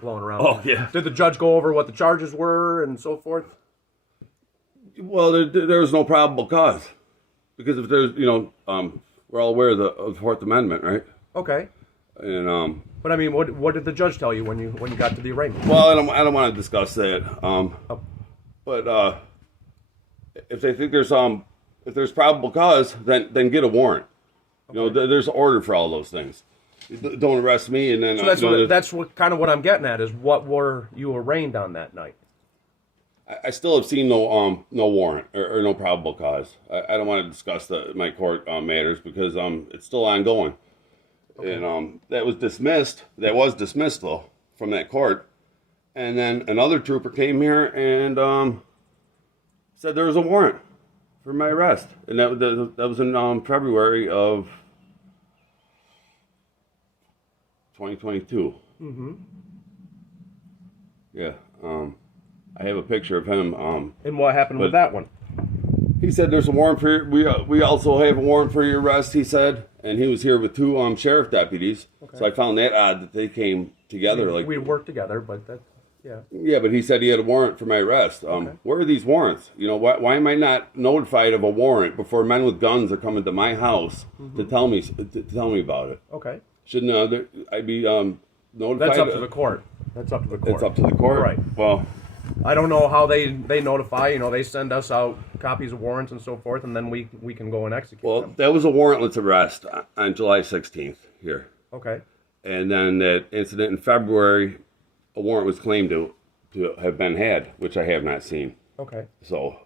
blowing around. Oh, yeah. Did the judge go over what the charges were and so forth? Well, there was no probable cause. Because if there's, we're all aware of the Fourth Amendment, right? Okay. And But I mean, what did the judge tell you when you got to the arraignment? well, I don't want to discuss that. But if they think if there's probable cause, then get a warrant. Okay. There's an order for all those things. Don't arrest me, and then so that's kind of what I'm getting at is what were you arraigned on that night? I still have seen no warrant or no probable cause. I don't want to discuss my court matters because it's still ongoing. Okay. And that was dismissed. That was dismissed though from that court. And then another trooper came here and said there was a warrant for my arrest, and that was in February of 2022. Mm-hmm. Yeah. I have a picture of him. And what happened with that one? He said there's a warrant for we also have a warrant for your arrest, he said. And he was here with two sheriff deputies. Okay. So I found that odd that they came together. We worked together, but that, yeah. Yeah, but he said he had a warrant for my arrest. Okay. Where are these warrants? Why am I not notified of a warrant before men with guns are coming to my house to tell me about it? Okay. Shouldn't I be notified? That's up to the court. That's up to the court. It's up to the court? Right. Well, I don't know how they notify. They send us out copies of warrants and so forth, and then we can go and execute them. That was a warrantless arrest on July 16th here. Okay. And then that incident in February, a warrant was claimed to have been had, which I have not seen. Okay. So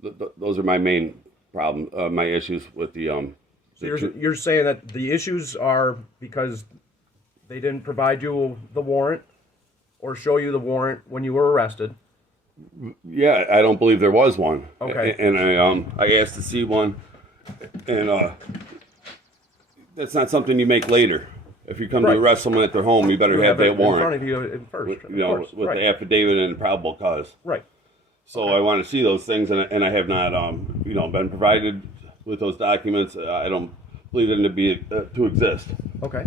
those are my main problems, my issues with the. So you're saying that the issues are because they didn't provide you the warrant or show you the warrant when you were arrested? Yeah, I don't believe there was one. Okay. And I asked to see one, and that's not something you make later. If you come to arrest someone at their home, you better have that warrant. In front of you first. With the affidavit and probable cause. Right. So I want to see those things, and I have not, been provided with those documents. I don't believe them to be to exist. Okay.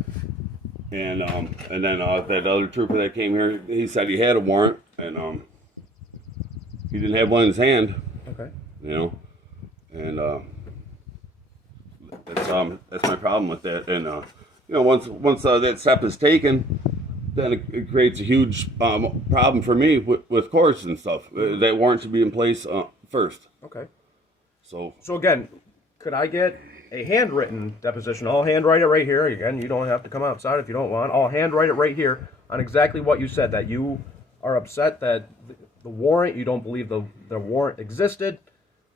And then that other trooper that came here, he said he had a warrant, and he didn't have one in his hand. Okay. And that's my problem with that. And once that step is taken, then it creates a huge problem for me with courts and stuff. That warrant should be in place first. Okay. So again, could I get a handwritten deposition? I'll handwrite it right here. Again, you don't have to come outside if you don't want. I'll handwrite it right here on exactly what you said, that you are upset that the warrant, you don't believe the warrant existed.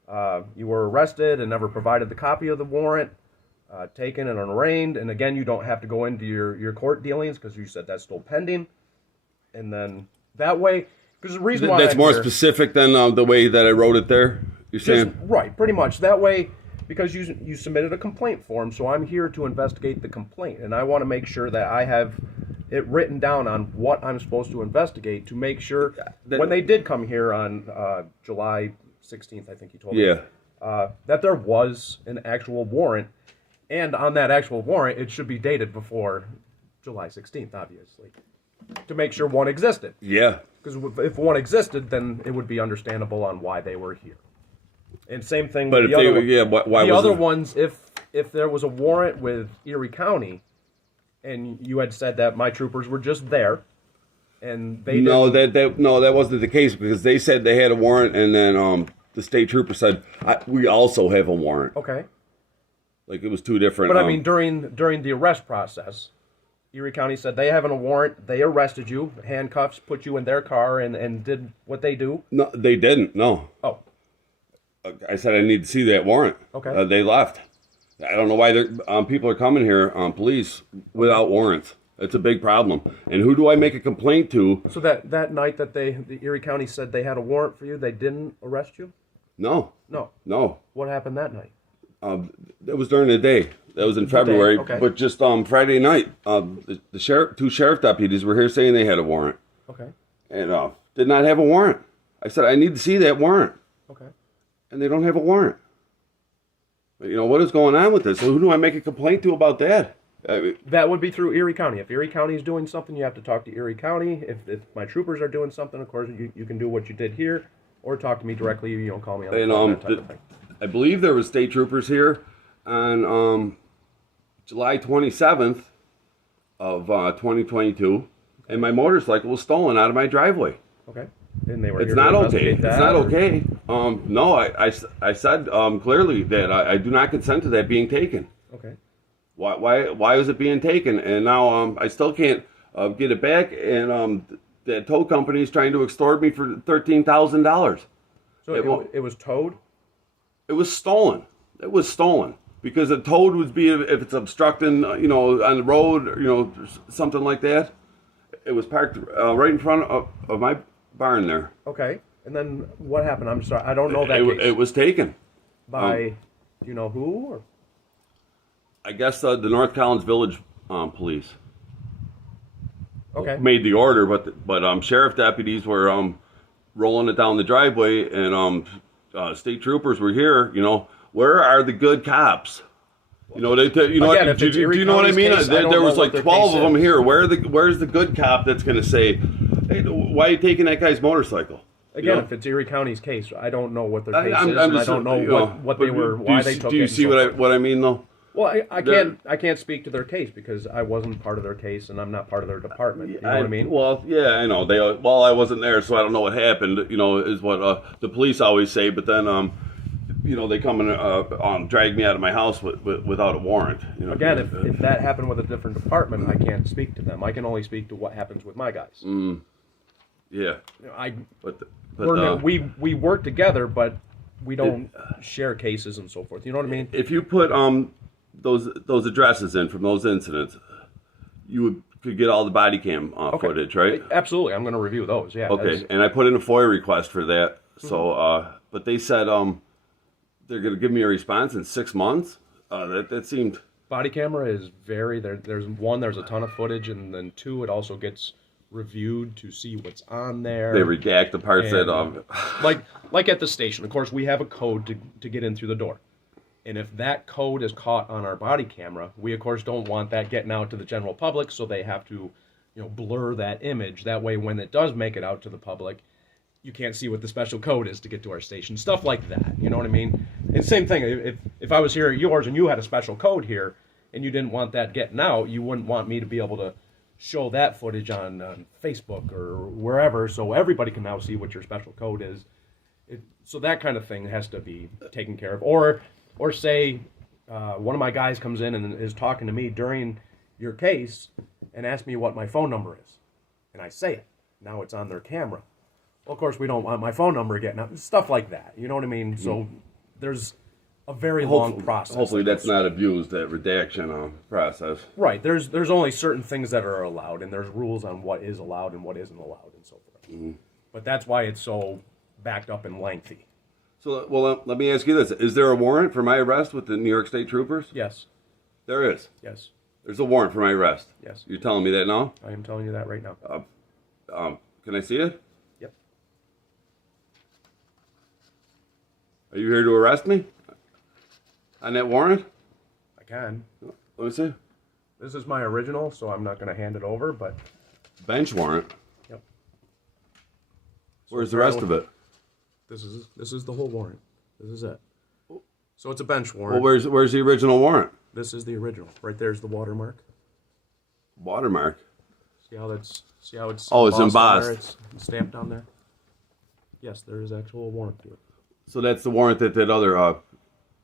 You were arrested and never provided the copy of the warrant, taken and arraigned. And again, you don't have to go into your court dealings because you said that's still pending. And then that way, because the reason why that's more specific than the way that I wrote it there. You're saying right, pretty much that way. Because you submitted a complaint form, so I'm here to investigate the complaint, and I want to make sure that I have it written down on what I'm supposed to investigate to make sure when they did come here on July 16th, I think you told me, that there was an actual warrant, and on that actual warrant, it should be dated before July 16th, obviously, to make sure one existed. Yeah. Because if one existed, then it would be understandable on why they were here. And same thing but with the other ones, if there was a warrant with Erie County, and you had said that my troopers were just there, and they that wasn't the case, because they said they had a warrant, and then the state trooper said we also have a warrant. Okay. Like it was two different. But I mean, during the arrest process, Erie County said they have a warrant. They arrested you, handcuffs, put you in their car, and did what they do. No, they didn't. No. Oh. I said I need to see that warrant. Okay. They left. I don't know why people are coming here, police, without warrants. It's a big problem. And who do I make a complaint to? So that night that the Erie County said they had a warrant for you, they didn't arrest you? No. No. What happened that night? That was during the day. That was in February. Okay. But just Friday night, two sheriff deputies were here saying they had a warrant. Okay. And did not have a warrant. I said I need to see that warrant. Okay. And they don't have a warrant. What is going on with this? So who do I make a complaint to about that? That would be through Erie County. If Erie County is doing something, you have to talk to Erie County. If my troopers are doing something, of course, you can do what you did here, or talk to me directly. You don't call me on the phone, that type of thing. I believe there was state troopers here on July 27th of 2022, and my motorcycle was stolen out of my driveway. Okay. And they were It's here not to okay. investigate that, It's not or- okay. No, I said clearly that I do not consent to that being taken. Okay. Why was it being taken? And now I still can't get it back, and the tow company is trying to extort me for $13,000. So it was towed? It was stolen. It was stolen because a towed would be if it's obstructing, on the road, something like that. It was parked right in front of my barn there. Okay. And then what happened? I'm sorry, I don't know that case. It was taken By, do you know who? Or? I guess the North Collins Village police Okay. made the order, but sheriff deputies were rolling it down the driveway, and state troopers were here. Where are the good cops? Again, if it's do you know what I Erie mean? County's case, I don't There know was what like their 12 case of them is. here. Where's the good cop that's going to say, hey, why are you taking that guy's motorcycle? Again, if it's Erie County's case, I don't know what their case I'm is, and I just, don't know what they were, why they took it. Do you and see so forth. what I mean, though? Well, I can't speak to their case because I wasn't part of their case and I'm not part of their department. You know what I mean? Well, yeah, I know. I wasn't there, so I don't know what happened. Is what the police always say. But then, they come and drag me out of my house without a warrant. Again, if that happened with a different department, I can't speak to them. I can only speak to what happens with my guys. Yeah. We work together, but we don't share cases and so forth. You know what I mean? If you put those addresses in from those incidents, you could get all the body cam footage, right? Absolutely, I'm going to review those. Yeah. Okay, and I put in a FOIA request for that. So, but they said they're going to give me a response in 6 months. That seemed. Body camera is there's a ton of footage, and then two, it also gets reviewed to see what's on there. They redact the parts that like at the station. Of course, we have a code to get in through the door. And if that code is caught on our body camera, we of course don't want that getting out to the general public, so they have to, blur that image. That way when it does make it out to the public, you can't see what the special code is to get to our station. Stuff like that. You know what I mean? And same thing, if I was here at yours and you had a special code here and you didn't want that getting out, you wouldn't want me to be able to show that footage on Facebook or wherever, so everybody can now see what your special code is. So that kind of thing has to be taken care of. Or say one of my guys comes in and is talking to me during your case and asks me what my phone number is. And I say it. Now it's on their camera. Well, of course, we don't want my phone number getting out. Stuff like that. You know what I mean? So there's a very long process. Hopefully that's not abused, that redaction process. Right. There's only certain things that are allowed, and there's rules on what is allowed and what isn't allowed and so forth. But that's why it's so backed up and lengthy. So, let me ask you this. Is there a warrant for my arrest with the New York State Troopers? Yes. There is? Yes. There's a warrant for my arrest? Yes. You're telling me that now? I am telling you that right now. Can I see it? Yep. Are you here to arrest me? On that warrant? I can. Let me see. This is my original, so I'm not going to hand it over, but... Bench warrant? Yep. Where's the rest of it? This is the whole warrant. This is it. So it's a bench warrant. Well, where's the original warrant? This is the original. Right there's the watermark. Watermark? See how it's it's on there? embossed. It's stamped on there. Yes, there is actual warrant to it. So that's the warrant that other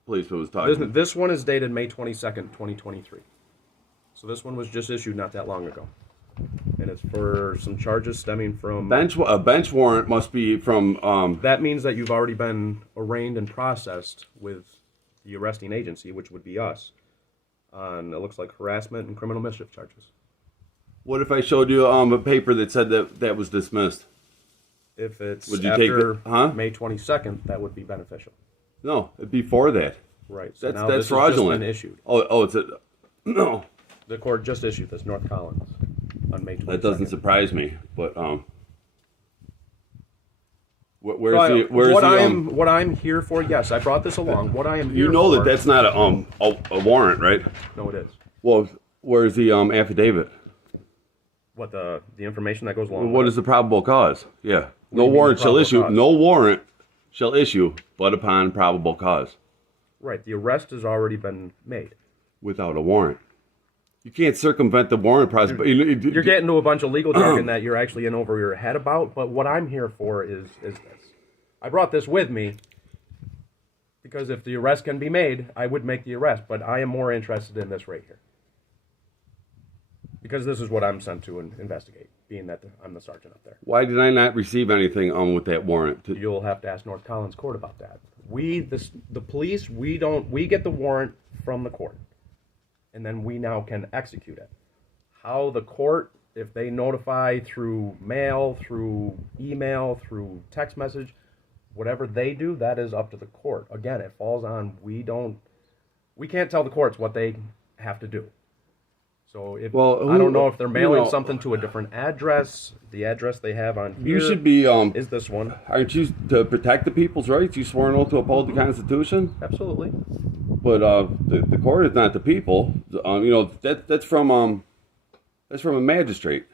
policeman was talking about. This one is dated May 22nd, 2023. So this one was just issued not that long ago. And it's for some charges stemming from... A bench warrant must be from... That means that you've already been arraigned and processed with the arresting agency, which would be us, on, it looks like, harassment and criminal mischief charges. What if I showed you a paper that said that was dismissed? If it's Would you after take it? Huh? May 22nd, that would be beneficial. No, before that. Right. So now That's this fraudulent. has just been issued. It's a... No. The court just issued this, North Collins, on May 22nd. That doesn't surprise me, but what I'm here for? Yes, I brought this along. What I am here you know for, that's not a warrant, right? No, it is. Well, Where's the affidavit? What the information that goes along? What with is the probable cause? Yeah. do No you mean warrant shall probable issue. cause? No warrant shall issue, but upon probable cause. it? Right. The arrest has already been made. Without a warrant, you can't circumvent the warrant process. You're getting to a bunch of legal jargon that you're actually in over your head about. But what I'm here for is this. I brought this with me because if the arrest can be made, I would make the arrest. But I am more interested in this right here. Because this is what I'm sent to investigate, being that I'm the sergeant up there. Why did I not receive anything with that warrant? You'll have to ask North Collins Court about that. The police, we get the warrant from the court, and then we now can execute it. How the court, if they notify through mail, through email, through text message, whatever they do, that is up to the court. Again, it falls on, we can't tell the courts what they have to do. So I don't know if they're mailing something to a different address. The address they have on here You should be. is this one. Aren't you to protect the people's rights? You swore an oath to uphold the Constitution. Absolutely. But the court is not the people. That's from a magistrate.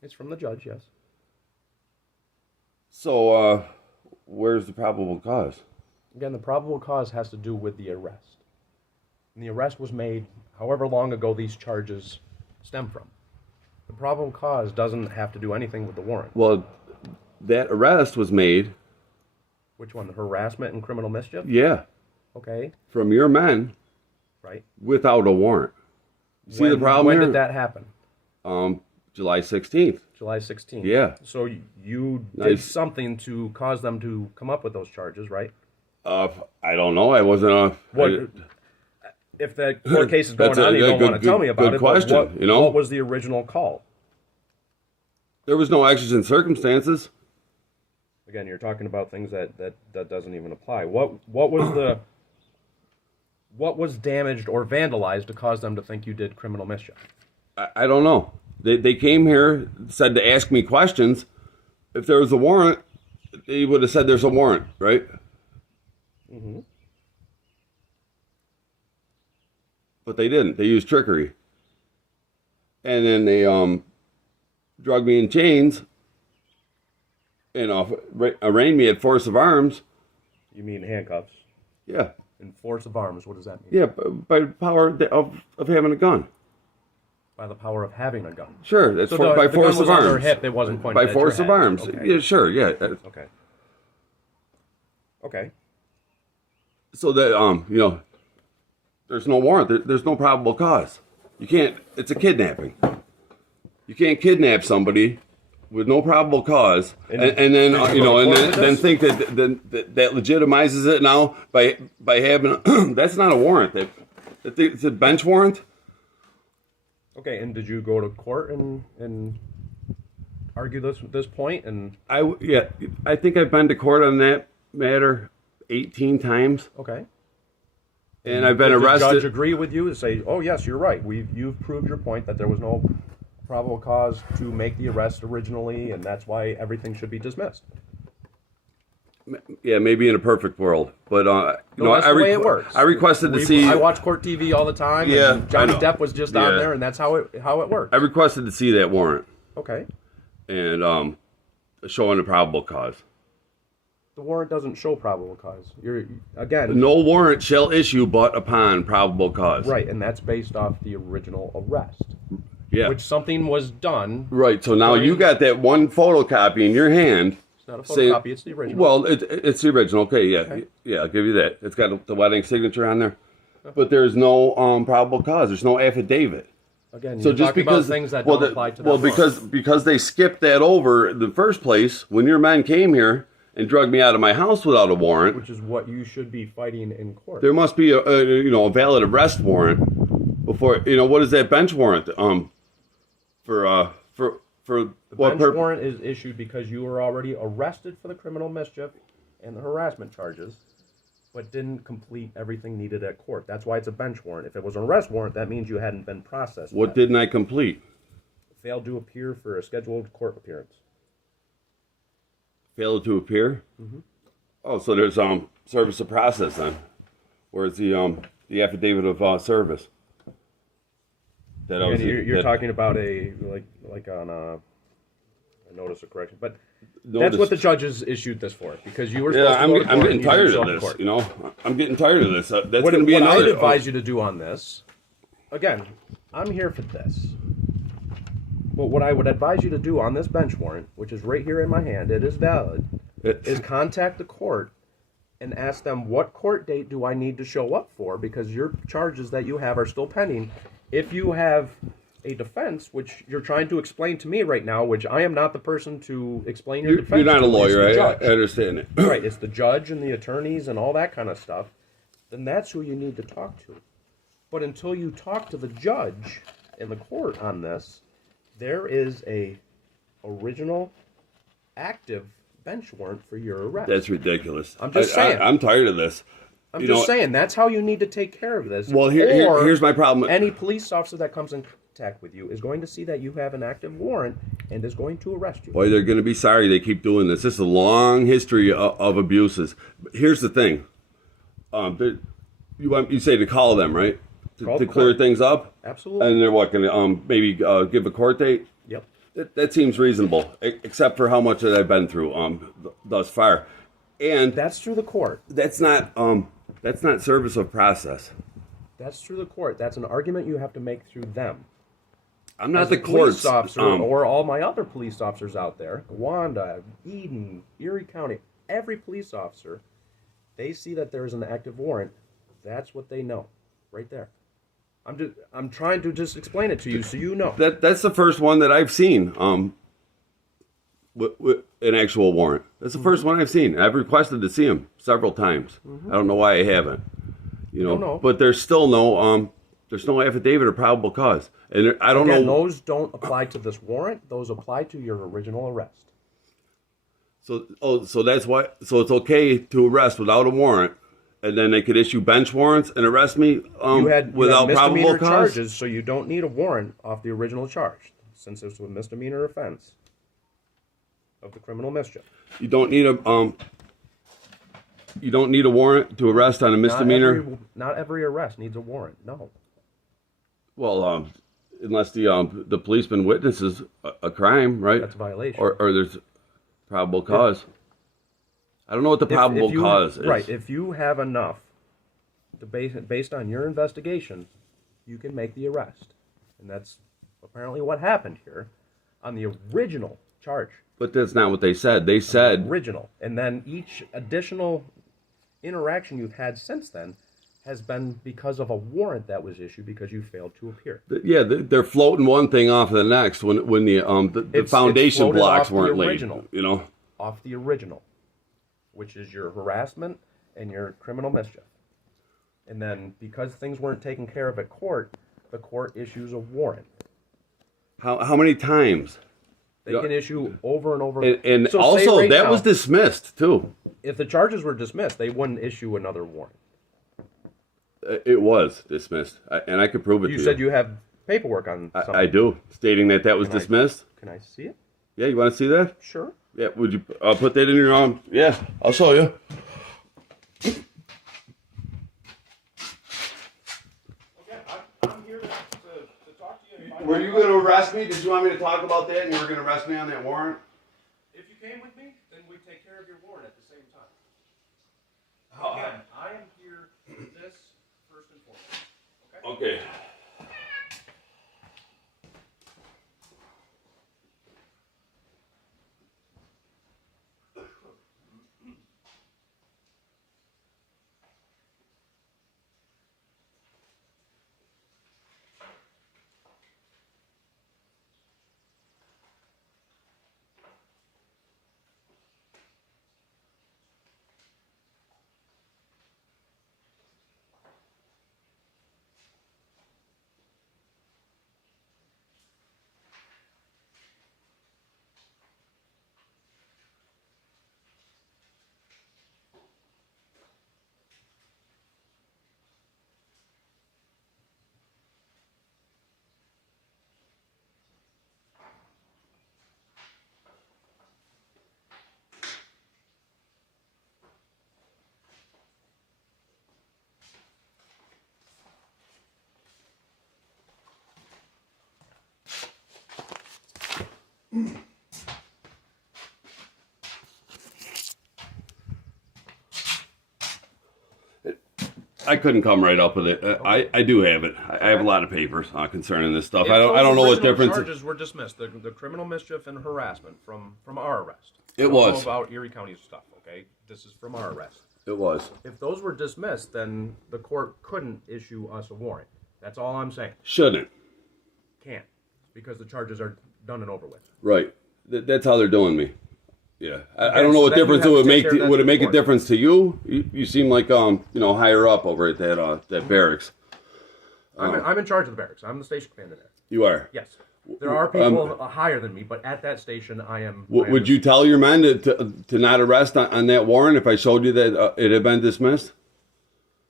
It's from the judge, yes. So where's the probable cause? Again, the probable cause has to do with the arrest. And the arrest was made however long ago these charges stem from. The probable cause doesn't have to do anything with the warrant. Well, that arrest was made. Which one? The harassment and criminal mischief? Yeah. Okay. From your men. Right. Without a warrant. See the problem When here? did that happen? July 16th. July 16th. Yeah. So you did something to cause them to come up with those charges, right? I don't know. I wasn't. If the court case is going on, you don't want to tell me about it. Good question. What was the original call? There was no exigent circumstances. Again, you're talking about things that doesn't even apply. What was damaged or vandalized to cause them to think you did criminal mischief? I don't know. They came here, said to ask me questions. If there was a warrant, they would have said there's a warrant, right? Mm-hmm. But they didn't. They used trickery. And then they drug me in chains and arraigned me at force of arms. You mean handcuffs? Yeah. And force of arms, what does that mean? Yeah, by the power of having a gun. By the power of having a gun. Sure, that's So by the force gun was of on arms. their hip, it wasn't pointed by at force your of head. arms. Okay. Yeah, sure, yeah. Okay. Okay. So that there's no warrant. There's no probable cause. You can't. It's a kidnapping. You can't kidnap somebody with no probable cause, and then then think that legitimizes it now by having that's not a warrant. It's a bench warrant. Okay, and did you go to court and argue this point? And I think I've been to court on that matter 18 times. Okay. And I've been Did arrested. the judge agree with you to say, oh yes, you're right. You've proved your point that there was no probable cause to make the arrest originally, and that's why everything should be dismissed. Yeah, maybe in a perfect world, but That's the way it works. I requested to see. I watch court TV all the time. Yeah, and Johnny I know. Depp was just on Yeah. there, and that's how it works. I requested to see that warrant Okay. and showing a probable cause. The warrant doesn't show probable cause. Again. No warrant shall issue but upon probable cause. Right, and that's based off the original arrest. Yeah. Which something was done. Right. So now you got that one photocopy in your hand. It's not a photocopy, it's the original. Well, it's the original. Okay, yeah. Yeah, I'll give you that. It's got the wedding signature on there. But there's no probable cause. There's no affidavit. Again, So you're just talking because about things that don't apply to that well, warrant. because they skipped that over in the first place when your men came here and drugged me out of my house without a warrant. Which is what you should be fighting in court. There must be a valid arrest warrant before what is that bench warrant for The what bench warrant is issued because you were already arrested for the criminal mischief and the harassment charges, but didn't complete everything needed at court. That's why it's a bench warrant. If it was an arrest warrant, that means you hadn't been processed. What yet. didn't I complete? Failed to appear for a scheduled court appearance. Failed to appear. Mm-hmm. Oh, so there's service of process then. Where's the affidavit of service? that I was. You're that, talking about a like on a notice of correction, but that's notice. what the judges issued this for because you were Yeah, supposed to go to court. I'm getting and you didn't tired show of up to this. court. You know, I'm getting tired of this. That's What, going to be what another. I'd advise you to do on this, again, I'm here for this. But what I would advise you to do on this bench warrant, which is right here in my hand, it is valid, is contact the court and ask them what court date do I need to show up for because your charges that you have are still pending. If you have a defense, which you're trying to explain to me right now, which I am not the person to explain your defense. You're not a lawyer, it's the I judge. understand it. Right, it's the judge and the attorneys and all that kind of stuff. Then that's who you need to talk to. But until you talk to the judge in the court on this, there is a original active bench warrant for your arrest. That's ridiculous. I'm just saying. I'm tired of this. I'm just saying that's how you need to take care of this. Well, here's my problem. Any police officer that comes in contact with you is going to see that you have an active warrant and is going to arrest you. Boy, they're going to be sorry they keep doing this. This is a long history of abuses. Here's the thing. You say to call them, right? To clear things up? Absolutely. And they're what, going to maybe give a court date? Yep. That seems reasonable, except for how much that I've been through thus far. And that's through the court. That's not service of process. That's through the court. That's an argument you have to make through them. I'm not As the a police court's officer, or all my other police officers out there, Wanda, Eden, Erie County, every police officer, they see that there is an active warrant. That's what they know, right there. I'm trying to just explain it to you so you know. That's the first one that I've seen. With an actual warrant. That's the first one I've seen. I've requested to see him several times. I don't know why I haven't. But there's still no affidavit or probable cause, and I don't know. Those don't apply to this warrant. Those apply to your original arrest. So that's why. So it's okay to arrest without a warrant, and then they could issue bench warrants and arrest me without probable cause. Charges, so you don't need a warrant off the original charge, since it's a misdemeanor offense of the criminal mischief. You don't need a warrant to arrest on a misdemeanor. Not every arrest needs a warrant. No. Well, unless the policeman witnesses a crime, right? That's a violation. Or there's probable cause. I don't know what the probable cause is. Right. If you have enough to based on your investigation, you can make the arrest, and that's apparently what happened here on the original charge. But that's not what they said. They said original, and then each additional interaction you've had since then has been because of a warrant that was issued because you failed to appear. Yeah, they're floating one thing off of the next when the foundation blocks weren't laid. Off the original, which is your harassment and your criminal mischief, and then because things weren't taken care of at court, the court issues a warrant. How many times? They can issue over and over. And so also, right that was dismissed, too. If the charges were dismissed, they wouldn't issue another warrant. It was dismissed, and I could prove it to you. You said you have paperwork on something. I do, stating that was dismissed. Can I see it? Yeah, you want to see that? Sure. Yeah, would you put that in your own? Yeah, I'll show you. I'm here to talk to you. Were you going to arrest me? Did you want me to talk about that and you were going to arrest me on that warrant? If you came with me, then we'd take care of your warrant at the same time. Oh, Again, I am here for this first and foremost. Okay? Okay. I couldn't come right up with it. I do have it. I have a lot of papers concerning this stuff. If I don't know what those original difference. charges were dismissed. The criminal mischief and harassment from our arrest. It I don't was. know about Erie County's stuff. Okay, this is from our arrest. It was. If those were dismissed, then the court couldn't issue us a warrant. That's all I'm saying. Shouldn't. Can't, because the charges are done and over with. Right. That's how they're doing me. Yeah. I Okay, don't know so what then you difference have it to would take make. care of that Would it make a report. difference to you? You seem like higher up over at that barracks. I'm in charge of the barracks. I'm the station commander there. You are. Yes. There are people higher than me, but at that station, I am. Would you tell your men to not arrest on that warrant if I showed you that it had been dismissed?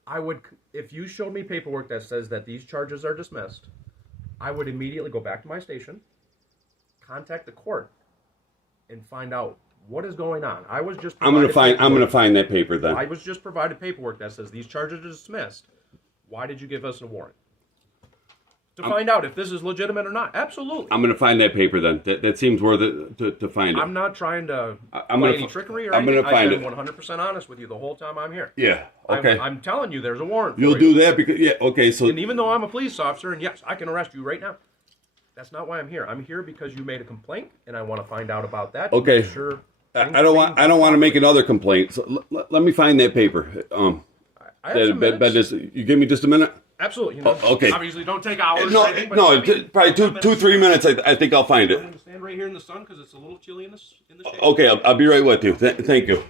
I would, if you showed me paperwork that says that these charges are dismissed, I would immediately go back to my station, contact the court, and find out what is going on. I was just. I'm gonna provided find that paper then. I was just provided paperwork that says these charges are dismissed. Why did you give us a warrant? To find out if this is legitimate or not. Absolutely. I'm gonna find that paper then. That seems worth it to find it. I'm not trying to I'm play gonna any trickery or I'm anything. gonna find I've it. been 100% honest with you the whole time I'm here. Yeah. Okay. I'm telling you, there's a warrant. You'll for you. do that because Okay. So And even though I'm a police officer, and yes, I can arrest you right now. That's not why I'm here. I'm here because you made a complaint, and I want to find out about that. to Okay. make Sure. I don't want to make another complaint. So let me find that paper. I have some minutes. You give me just a minute. Absolutely. Okay. Obviously, don't take hours. No, or anything, but no, give me probably a couple two, minutes. 3 minutes. I think I'll find I'm it. going to stand right here in the sun because it's a little chilly in the shade. Okay, I'll be right with you. Thank you.